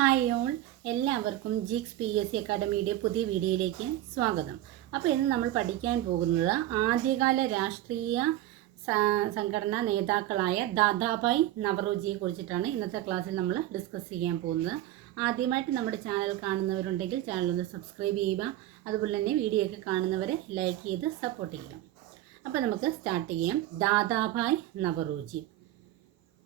Hi all എല്ലാവർക്കും ജിക്സ് P S C അക്കാഡമിയുടെ പുതിയ വീഡിയോയിലേക്ക് സ്വാഗതം. അപ്പോൾ ഇന്ന് നമ്മൾ പഠിക്കാൻ പോകുന്നത് ആദ്യകാല രാഷ്ട്രീയ സംഘടനാ നേതാക്കളായ ദാദാഭായ് നവറോജിയെ കുറിച്ചിട്ടാണ് ഇന്നത്തെ ക്ലാസ്സിൽ നമ്മൾ ഡിസ്കസ് ചെയ്യാൻ പോകുന്നത്. ആദ്യമായിട്ട് നമ്മുടെ ചാനൽ കാണുന്നവരുണ്ടെങ്കിൽ ചാനൽ ഒന്ന് സബ്സ്ക്രൈബ് ചെയ്യുക. അതുപോലെ തന്നെ വീഡിയോ ഒക്കെ കാണുന്നവരെ ലൈക്ക് ചെയ്ത് സപ്പോർട്ട് ചെയ്യുക. അപ്പോൾ നമുക്ക് സ്റ്റാർട്ട് ചെയ്യാം. ദാദാഭായ് നവറോജി.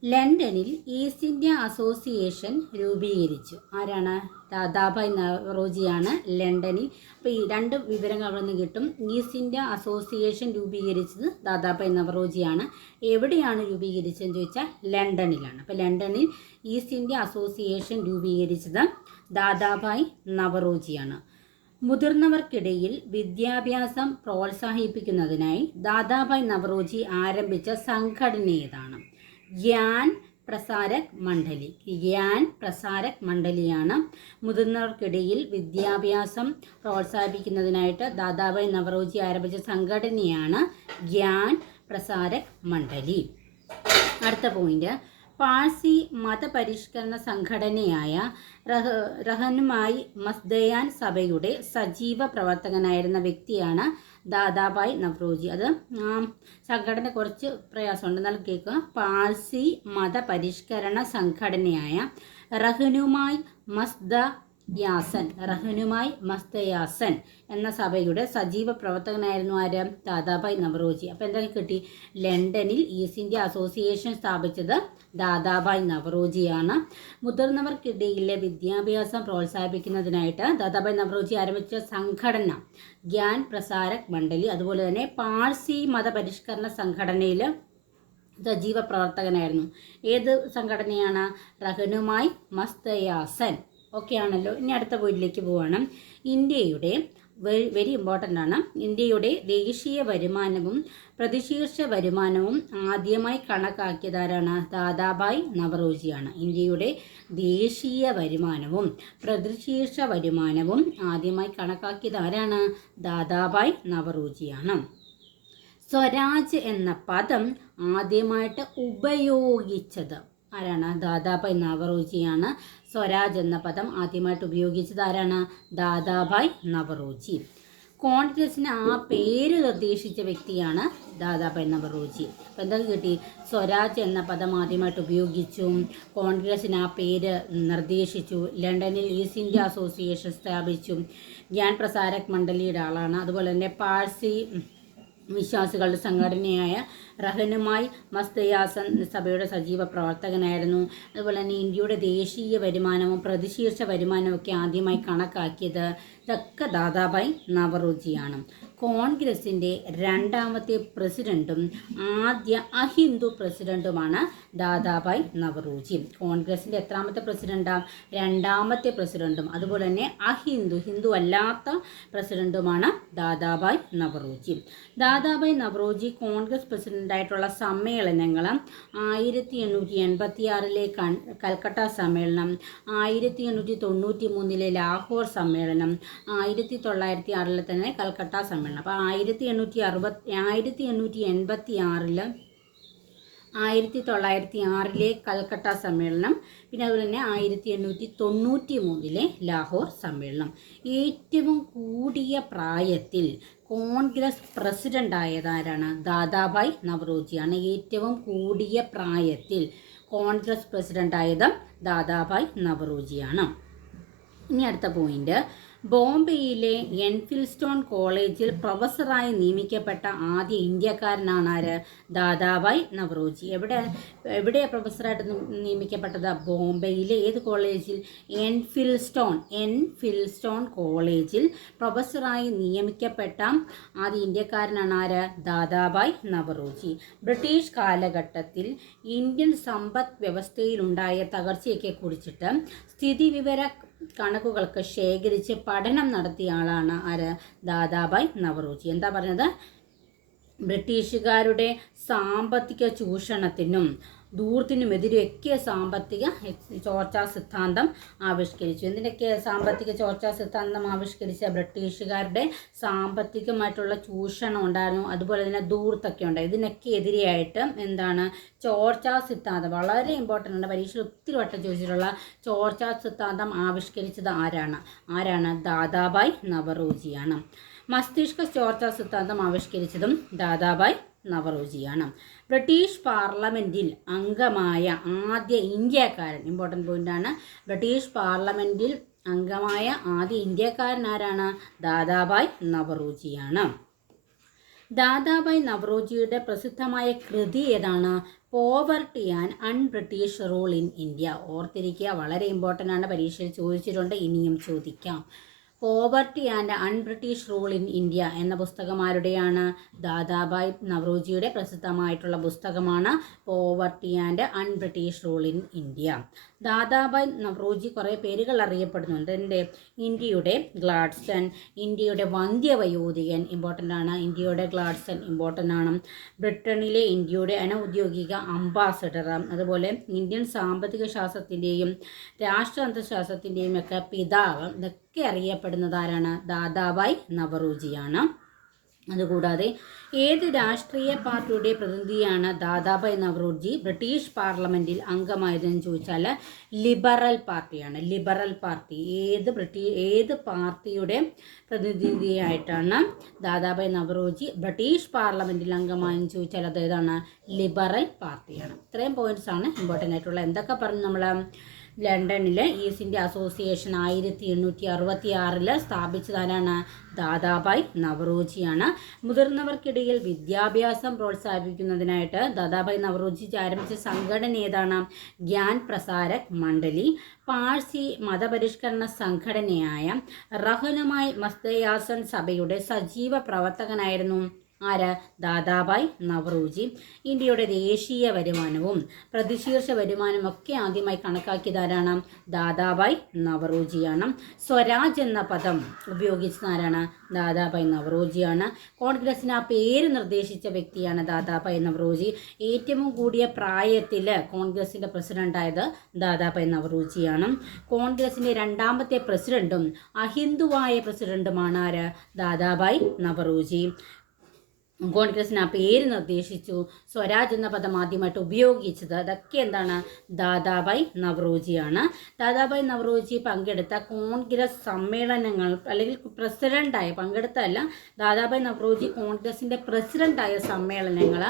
ലണ്ടനിൽ ഈസ്റ്റ് ഇന്ത്യ അസോസിയേഷൻ രൂപീകരിച്ചു. ആരാണ്? ദാദാഭായ് നവറോജിയാണ് ലണ്ടനിൽ. അപ്പോൾ ഈ രണ്ട് വിവരങ്ങൾ അവിടെ നിന്ന് കിട്ടും. ഈസ്റ്റ് ഇന്ത്യ അസോസിയേഷൻ രൂപീകരിച്ചത് ദാദാഭായ് നവറോജിയാണ് എവിടെയാണ് രൂപീകരിച്ചതെന്ന് ചോദിച്ചാൽ ലണ്ടനിലാണ്. അപ്പോൾ ലണ്ടനിൽ ഈസ്റ്റ് ഇന്ത്യ അസോസിയേഷൻ രൂപീകരിച്ചത് ദാദാഭായ് നവറോജിയാണ് മുതിർന്നവർക്കിടയിൽ വിദ്യാഭ്യാസം പ്രോത്സാഹിപ്പിക്കുന്നതിനായി ദാദാഭായ് നവറോജി ആരംഭിച്ച സംഘടന ഏതാണ്? ഗ്യാൻ പ്രസാരക് മണ്ഡലി. ഗ്യാൻ പ്രസാരക് മണ്ഡലിയാണ് മുതിർന്നവർക്കിടയിൽ വിദ്യാഭ്യാസം പ്രോത്സാഹിപ്പിക്കുന്നതിനായിട്ട് ദാദാബായ് നവറോജി ആരംഭിച്ച സംഘടനയാണ് ഗ്യാൻ പ്രസാരക് മണ്ഡലി. അടുത്ത പോയിന്റ്. പാഴ്സി മതപരിഷ്കരണ സംഘടനയായ റഹ റഹനുമായി മസ്ദയാൻ സഭയുടെ സജീവ പ്രവർത്തകനായിരുന്ന വ്യക്തിയാണ് ദാദാഭായ് നവ്രോജി അത് സംഘടന കുറച്ച് പ്രയാസമുണ്ട്. കേൾക്കുക. പാഴ്സി മതപരിഷ്കരണ സംഘടനയായ റഹ്നുമായി മസ്ദ യാസൻ റഹനുമായി മസ്തയാസൻ എന്ന സഭയുടെ സജീവ പ്രവർത്തകനായിരുന്നു ആര്? ദാദാഭായ് നവറോജി. അപ്പോൾ എന്തൊക്കെ കിട്ടി? ലണ്ടനിൽ ഈസ്റ്റ് ഇന്ത്യ അസോസിയേഷൻ സ്ഥാപിച്ചത് ദാദാഭായ് നവറോജിയാണ്. മുതിർന്നവർക്കിടയിലെ വിദ്യാഭ്യാസം പ്രോത്സാഹിപ്പിക്കുന്നതിനായിട്ട് ദാദാഭായ് നവറോജി ആരംഭിച്ച സംഘടന ഗ്യാൻ പ്രസാരക് മണ്ഡലി അതുപോലെ തന്നെ പാഴ്സി മതപരിഷ്കരണ സംഘടനയിൽ സജീവ പ്രവർത്തകനായിരുന്നു. ഏത് സംഘടനയാണ്? റഹനുമായി മസ്തയാസൻ. ഓക്കെ ആണല്ലോ ഇനി അടുത്ത പോയിന്റിലേക്ക് പോവാണ്. ഇന്ത്യയുടെ വെരി ഇമ്പോർട്ടന്റ് ആണ്. ഇന്ത്യയുടെ ദേശീയ വരുമാനവും പ്രതിശീർഷ വരുമാനവും ആദ്യമായി കണക്കാക്കിയതാരാണ് ദാദാഭായ് നവറോജിയാണ്. ഇന്ത്യയുടെ ദേശീയ വരുമാനവും പ്രതിശീർഷ വരുമാനവും ആദ്യമായി കണക്കാക്കിയത് ആരാണ്? ദാദാഭായ് നവറോജിയാണ്. സ്വരാജ് എന്ന പദം ആദ്യമായിട്ട് ഉപയോഗിച്ചത് ആരാണ്? ദാദാഭായ് നവറോജിയാണ് സ്വരാജ് എന്ന പദം ആദ്യമായിട്ട് ഉപയോഗിച്ചത് ആരാണ്? ദാദാഭായ് നവറോജി. കോൺഗ്രസിന് ആ പേര് നിർദ്ദേശിച്ച വ്യക്തിയാണ് ദാദാഭായ് നവറോജി. അപ്പോൾ എന്തൊക്കെ കിട്ടി? സ്വരാജ് എന്ന പദം ആദ്യമായിട്ട് ഉപയോഗിച്ചു. കോൺഗ്രസിന് ആ പേര് നിർദ്ദേശിച്ചു. ലണ്ടനിൽ ഈസ്റ്റ് ഇന്ത്യ അസോസിയേഷൻ സ്ഥാപിച്ചു. ജ്ഞാൻ പ്രസാരക് മണ്ഡലിയുടെ ആളാണ്. അതുപോലെ തന്നെ പാഴ്സി വിശ്വാസികളുടെ സംഘടനയായ റഹനുമായി മസ്തയാസൻ സഭയുടെ സജീവ പ്രവർത്തകനായിരുന്നു. അതുപോലെ തന്നെ ഇന്ത്യയുടെ ദേശീയ വരുമാനവും പ്രതിശീർഷ വരുമാനവും ഒക്കെ ആദ്യമായി കണക്കാക്കിയത് ഇതൊക്കെ ദാദാഭായ് നവറോജിയാണ്. കോൺഗ്രസിന്റെ രണ്ടാമത്തെ പ്രസിഡന്റും ആദ്യ അഹിന്ദു പ്രസിഡന്റുമാണ് ദാദാഭായ് നവറൂജി. കോൺഗ്രസിന്റെ എത്രാമത്തെ പ്രസിഡന്റാണ് രണ്ടാമത്തെ പ്രസിഡന്റും അതുപോലെ തന്നെ അഹിന്ദു ഹിന്ദു അല്ലാത്ത പ്രസിഡന്റുമാണ് ദാദാഭായ് നവറോജി. ദാദാഭായ് നവറോജി കോൺഗ്രസ് പ്രസിഡന്റായിട്ടുള്ള സമ്മേളനങ്ങൾ ആയിരത്തി എണ്ണൂറ്റി എൺപത്തി ആറിലെ കൽക്കട്ട സമ്മേളനം ആയിരത്തി എണ്ണൂറ്റി തൊണ്ണൂറ്റി മൂന്നിലെ ലാഹോർ സമ്മേളനം ആയിരത്തി തൊള്ളായിരത്തി ആറിലെ തന്നെ കൽക്കട്ട സമ്മേളനം. അപ്പോൾ ആയിരത്തി എണ്ണൂറ്റി അറുപത്തി ആയിരത്തി എണ്ണൂറ്റി എൺപത്തി ആറിൽ ആയിരത്തി തൊള്ളായിരത്തി ആറിലെ കൽക്കട്ട സമ്മേളനം പിന്നെ അതുപോലെ തന്നെ ആയിരത്തി എണ്ണൂറ്റി തൊണ്ണൂറ്റി മൂന്നിലെ ലാഹോർ സമ്മേളനം. ഏറ്റവും കൂടിയ പ്രായത്തിൽ കോൺഗ്രസ് പ്രസിഡന്റ് ആയതാരാണ് ദാദാഭായ് നവറോജിയാണ്. ഏറ്റവും കൂടിയ പ്രായത്തിൽ കോൺഗ്രസ് പ്രസിഡന്റ് ആയത് ദാദാഭായ് നവറോജിയാണ്. ഇനി അടുത്ത പോയിന്റ് ബോംബെയിലെ എൻഫിൽസ്റ്റോൺ കോളേജിൽ പ്രൊഫസറായി നിയമിക്കപ്പെട്ട ആദ്യ ഇന്ത്യക്കാരനാണ് ആര് ദാദാബായ് നവറോജി. എവിടെ എവിടെയാണ് പ്രൊഫസറായിട്ട് നിയമിക്കപ്പെട്ടത്? ബോംബെയിലെ ഏത് കോളേജിൽ? എൻഫിൽസ്റ്റോൺ എൻഫിൽസ്റ്റോൺ കോളേജിൽ പ്രൊഫസറായി നിയമിക്കപ്പെട്ട ആദ്യ ഇന്ത്യക്കാരനാണ് ആര് ദാദാബായ് നവറോജി. ബ്രിട്ടീഷ് കാലഘട്ടത്തിൽ ഇന്ത്യൻ സമ്പദ് വ്യവസ്ഥയിലുണ്ടായ തകർച്ചയൊക്കെ കുറിച്ചിട്ട് സ്ഥിതിവിവര കണക്കുകൾക്ക് ശേഖരിച്ച് പഠനം നടത്തിയ ആളാണ് ആര്? ദാദാബായ് നവറോജി. എന്താ പറഞ്ഞത്? ബ്രിട്ടീഷുകാരുടെ സാമ്പത്തിക ചൂഷണത്തിനും ദൂർത്തിനുമെതിരെയൊക്കെ സാമ്പത്തിക ചോർച്ചാ സിദ്ധാന്തം ആവിഷ്കരിച്ചു. എന്തിനൊക്കെ സാമ്പത്തിക ചോർച്ചാ സിദ്ധാന്തം ആവിഷ്കരിച്ച ബ്രിട്ടീഷുകാരുടെ സാമ്പത്തികമായിട്ടുള്ള ചൂഷണം ഉണ്ടായിരുന്നു. അതുപോലെ തന്നെ ദൂർത്തൊക്കെ ഉണ്ട് ഇതിനൊക്കെ എതിരെയായിട്ട് എന്താണ് ചോർച്ചാ സിദ്ധാന്തം? വളരെ ഇമ്പോർട്ടന്റ് ആണ്. പരീക്ഷയിൽ ഒത്തിരി വട്ടം ചോദിച്ചിട്ടുള്ള ചോർച്ചാ സിദ്ധാന്തം ആവിഷ്കരിച്ചത് ആരാണ്? ആരാണ്? ദാദാബായ് നവറോജിയാണ്. മസ്തിഷ്ക ചോർച്ചാ സിദ്ധാന്തം ആവിഷ്കരിച്ചതും ദാദാബായ് നവറോജിയാണ്. ബ്രിട്ടീഷ് പാർലമെന്റിൽ അംഗമായ ആദ്യ ഇന്ത്യക്കാരൻ ഇമ്പോർട്ടന്റ് പോയിന്റാണ് ബ്രിട്ടീഷ് പാർലമെന്റിൽ അംഗമായ ആദ്യ ഇന്ത്യക്കാരൻ ആരാണ്? ദാദാബായ് നവറോജിയാണ്. ദാദാബായ് നവറോജിയുടെ പ്രസിദ്ധമായ കൃതി ഏതാണ്? Poverty and un British rule in India ഓർത്തിരിക്കുക വളരെ ഇമ്പോർട്ടന്റ് ആണ്. പരീക്ഷയിൽ ചോദിച്ചിട്ടുണ്ട് ഇനിയും ചോദിക്കാം. Poverty and un British rule in India എന്ന പുസ്തകമാരുടെയാണ് ദാദാബായ് നവറോജിയുടെ പ്രസിദ്ധമായിട്ടുള്ള പുസ്തകമാണ് poverty and un British rule in India. Dadabhai Naoroji കുറേ പേരുകൾ അറിയപ്പെടുന്നുണ്ട്. എന്റെ ഇന്ത്യയുടെ ഗ്ലാഡ്സൺ ഇന്ത്യയുടെ വന്ധ്യവയോധികൻ ഇമ്പോർട്ടന്റ് ആണ്. ഇന്ത്യയുടെ ഗ്ലാഡ്സൺ ഇമ്പോർട്ടന്റ് ആണ്. ബ്രിട്ടനിലെ ഇന്ത്യയുടെ അനൗദ്യോഗിക അംബാസഡർ അതുപോലെ ഇന്ത്യൻ സാമ്പത്തിക ശാസ്ത്രത്തിന്റെയും രാഷ്ട്രതന്ത്രശാസ്ത്രത്തിന്റെയും ഒക്കെ പിതാവ് ഇതൊക്കെ അറിയപ്പെടുന്നത് ആരാണ്? ദാദാബായ് നവറൂജിയാണ്. അതുകൂടാതെ ഏത് രാഷ്ട്രീയ പാർട്ടിയുടെ പ്രതിനിധിയാണ് ദാദാബായ് നവറോജി? ബ്രിട്ടീഷ് പാർലമെന്റിൽ അംഗമായതെന്ന് ചോദിച്ചാൽ ലിബറൽ പാർട്ടിയാണ്. Liberal Party. ഏത് ബ്രിട്ടീ ഏത് പാർട്ടിയുടെ പ്രതിനിധിയായിട്ടാണ് ദാദാബായ് നവറോജി ബ്രിട്ടീഷ് പാർലമെന്റിൽ അംഗമായെന്ന് ചോദിച്ചാൽ അത് ഏതാണ്? ലിബറൽ പാർട്ടിയാണ്. ഇത്രയും പോയിന്റ്സ് ആണ് ഇമ്പോർട്ടന്റ് ആയിട്ടുള്ള. എന്തൊക്കെ പറഞ്ഞു നമ്മൾ ലണ്ടനിലെ ഈസ്റ്റ് ഇന്ത്യ അസോസിയേഷൻ ആയിരത്തി എണ്ണൂറ്റി അറുപത്തി ആറിൽ സ്ഥാപിച്ചതാരാണ്? ദാദാബായ് നവറോജിയാണ്. മുതിർന്നവർക്കിടയിൽ വിദ്യാഭ്യാസം പ്രോത്സാഹിപ്പിക്കുന്നതിനായിട്ട് ദാദാബായ് നവറോജി ആരംഭിച്ച സംഘടന ഏതാണ്? ഗ്യാൻ പ്രസാരക് മണ്ഡലി. പാഴ്സി മതപരിഷ്കരണ സംഘടനയായ റഹനുമായി മസ്തയാസൻ സഭയുടെ സജീവ പ്രവർത്തകനായിരുന്നു. ആര്? ദാദാബായ് നവറൂജി. ഇന്ത്യയുടെ ദേശീയ വരുമാനവും പ്രതിശീർഷ വരുമാനവും ഒക്കെ ആദ്യമായി കണക്കാക്കിയതാരാണ് ദാദാബായ് നവറൂജിയാണ്. സ്വരാജ് എന്ന പദം ഉപയോഗിച്ചതാരാണ് ദാദാബായ് നവറൂജിയാണ്. കോൺഗ്രസിന് ആ പേര് നിർദ്ദേശിച്ച വ്യക്തിയാണ് ദാദാബായ് നവറൂജി. ഏറ്റവും കൂടിയ പ്രായത്തിൽ കോൺഗ്രസിന്റെ പ്രസിഡന്റായത് ദാദാബായ് നവറൂജിയാണ്. കോൺഗ്രസിന്റെ രണ്ടാമത്തെ പ്രസിഡന്റും അഹിന്ദുവായ പ്രസിഡന്റുമാണ് ആര്? ദാദാബായ് നവറോജി. കോൺഗ്രസിന് ആ പേര് നിർദ്ദേശിച്ചു. സ്വരാജ് എന്ന പദം ആദ്യമായിട്ട് ഉപയോഗിച്ചത്. അതൊക്കെ എന്താണ്? ദാദാബായ് നവറോജിയാണ് ദാദാബായ് നവറോജി പങ്കെടുത്ത കോൺഗ്രസ് സമ്മേളനങ്ങൾ അല്ലെങ്കിൽ പ്രസിഡന്റായ പങ്കെടുത്തല്ല ദാദാബായ് നവറോജി കോൺഗ്രസിന്റെ പ്രസിഡന്റായ സമ്മേളനങ്ങൾ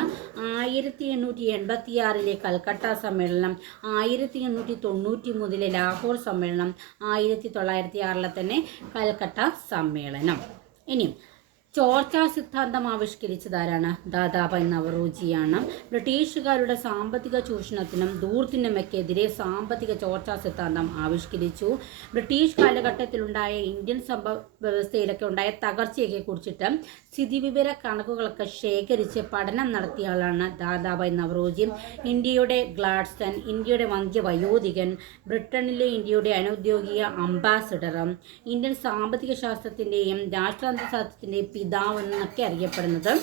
ആയിരത്തി എണ്ണൂറ്റി എൺപത്തി ആറിലെ കൽക്കട്ട സമ്മേളനം ആയിരത്തി എണ്ണൂറ്റി തൊണ്ണൂറ്റി മൂന്നിലെ ലാഹോർ സമ്മേളനം ആയിരത്തി തൊള്ളായിരത്തി ആറിലെ തന്നെ കൽക്കട്ട സമ്മേളനം. ഇനിയും ചോർച്ചാ സിദ്ധാന്തം ആവിഷ്കരിച്ചതാരാണ്? ദാദാബായ് നവറോജിയാണ്. ബ്രിട്ടീഷുകാരുടെ സാമ്പത്തിക ചൂഷണത്തിനും ദൂർത്തിനുമൊക്കെതിരെ സാമ്പത്തിക ചോർച്ചാ സിദ്ധാന്തം ആവിഷ്കരിച്ചു. ബ്രിട്ടീഷ് കാലഘട്ടത്തിലുണ്ടായ ഇന്ത്യൻ സമ്പദ് വ്യവസ്ഥയിലൊക്കെ ഉണ്ടായ തകർച്ചയൊക്കെ കുറിച്ചിട്ട് സ്ഥിതിവിവര കണക്കുകളൊക്കെ ശേഖരിച്ച് പഠനം നടത്തിയ ആളാണ് ദാദാബായ് നവറോജി. ഇന്ത്യയുടെ ഗ്ലാഡ്സ്റ്റൺ ഇന്ത്യയുടെ വന്ധ്യവയോധികൻ ബ്രിട്ടനിലെ ഇന്ത്യയുടെ അനൗദ്യോഗിക അംബാസിഡർ ഇന്ത്യൻ സാമ്പത്തിക ശാസ്ത്രത്തിന്റെയും രാഷ്ട്രാന്തരശാസ്ത്രത്തിന്റെയും പിതാവ് എന്നൊക്കെ അറിയപ്പെടുന്നത്.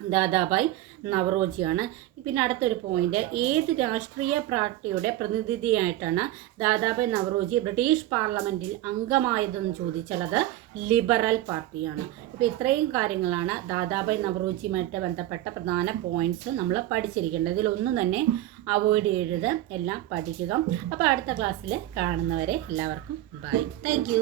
ദാദാബായ് നവറോജിയാണ്. പിന്നെ അടുത്തൊരു പോയിന്റ് ഏത് രാഷ്ട്രീയ പാർട്ടിയുടെ പ്രതിനിധിയായിട്ടാണ് ദാദാബായ് നവറോജി ബ്രിട്ടീഷ് പാർലമെന്റിൽ അംഗമായതെന്ന് ചോദിച്ചാൽ അത് ലിബറൽ പാർട്ടിയാണ്. ഇപ്പോൾ ഇത്രയും കാര്യങ്ങളാണ് ദാദാബായ് നവറോജിയുമായിട്ട് ബന്ധപ്പെട്ട പ്രധാന പോയിന്റ്സ് നമ്മൾ പഠിച്ചിരിക്കേണ്ടത്. ഇതിലൊന്നും തന്നെ അവോയ്ഡ് ചെയ്യരുത്. എല്ലാം പഠിക്കുക. അപ്പോൾ അടുത്ത ക്ലാസ്സിൽ കാണുന്നവരെ എല്ലാവർക്കും ബൈ താങ്ക്